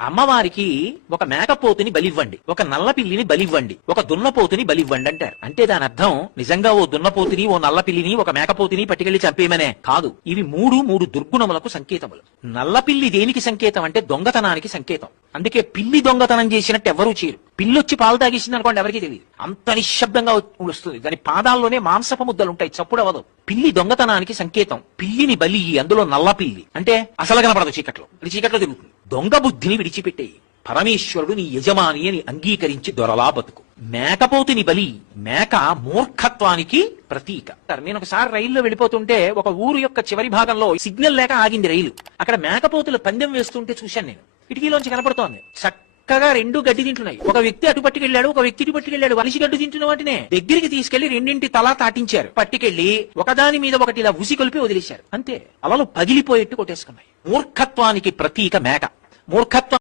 అమ్మవారికి ఒక మేకపోతుని బలివ్వండి, ఒక నల్ల పిల్లిని బలివ్వండి, ఒక దున్నపోతుని బలివ్వండి అంటారు. అంటే దాని అర్థం నిజంగా ఓ దున్నపోతుని, ఓ నల్ల పిల్లిని, ఒక మేకపోతుని పట్టుకెళ్లి చంపేయమనే కాదు. ఇవి మూడు దుర్గుణములకు సంకేతములు. నల్ల పిల్లి దేనికి సంకేతం అంటే దొంగతనానికి సంకేతం. అందుకే పిల్లి దొంగతనం చేసినట్టు ఎవరూ చేయరు. పిల్లొచ్చి పాలు తాగేసింది అనుకోండి, ఎవరికి తెలియదు, అంత నిశ్శబ్దంగా వస్తుంది. దాని పాదాల్లోనే మాంసపు ముద్దలు ఉంటాయి, చప్పుడు అవ్వదు. పిల్లి దొంగతనానికి సంకేతం. పిల్లిని బలి, అందులో నల్ల పిల్లి అంటే అసలు కనపడదు, చీకట్లో, ఇది చీకట్లో తిరుగుతుంది. దొంగ బుద్ధిని విడిచిపెట్టేయి, పరమేశ్వరుడు నీ యజమాని అని అంగీకరించి దొరలా బతుకు. మేకపోతుని బలి, మేక మూర్ఖత్వానికి ప్రతీక. నేను ఒకసారి రైల్లో వెళ్ళిపోతుంటే ఒక ఊరు యొక్క చివరి భాగంలో సిగ్నల్ లేక ఆగింది రైలు. అక్కడ మేకపోతులు పందెం వేస్తుంటే చూశాను నేను. కిటికీలోంచి కనపడుతోంది. చక్కగా రెండు గడ్డి తింటున్నాయి. ఒక వ్యక్తి అటు పట్టుకెళ్లాడు, ఒక వ్యక్తి ఇటు పట్టుకెళ్లాడు. మనిషి గడ్డి తింటున్న వాటినే దగ్గరికి తీసుకెళ్లి రెండింటి తలా తాటించారు. పట్టుకెళ్లి ఒకదాని మీద ఒకటి ఇలా ఉసి కొలిపి వదిలేశారు. అంతే, అలలు పగిలిపోయేట్టు కొట్టేసుకున్నాయి. మూర్ఖత్వానికి ప్రతీక మేక. మూర్ఖత్వం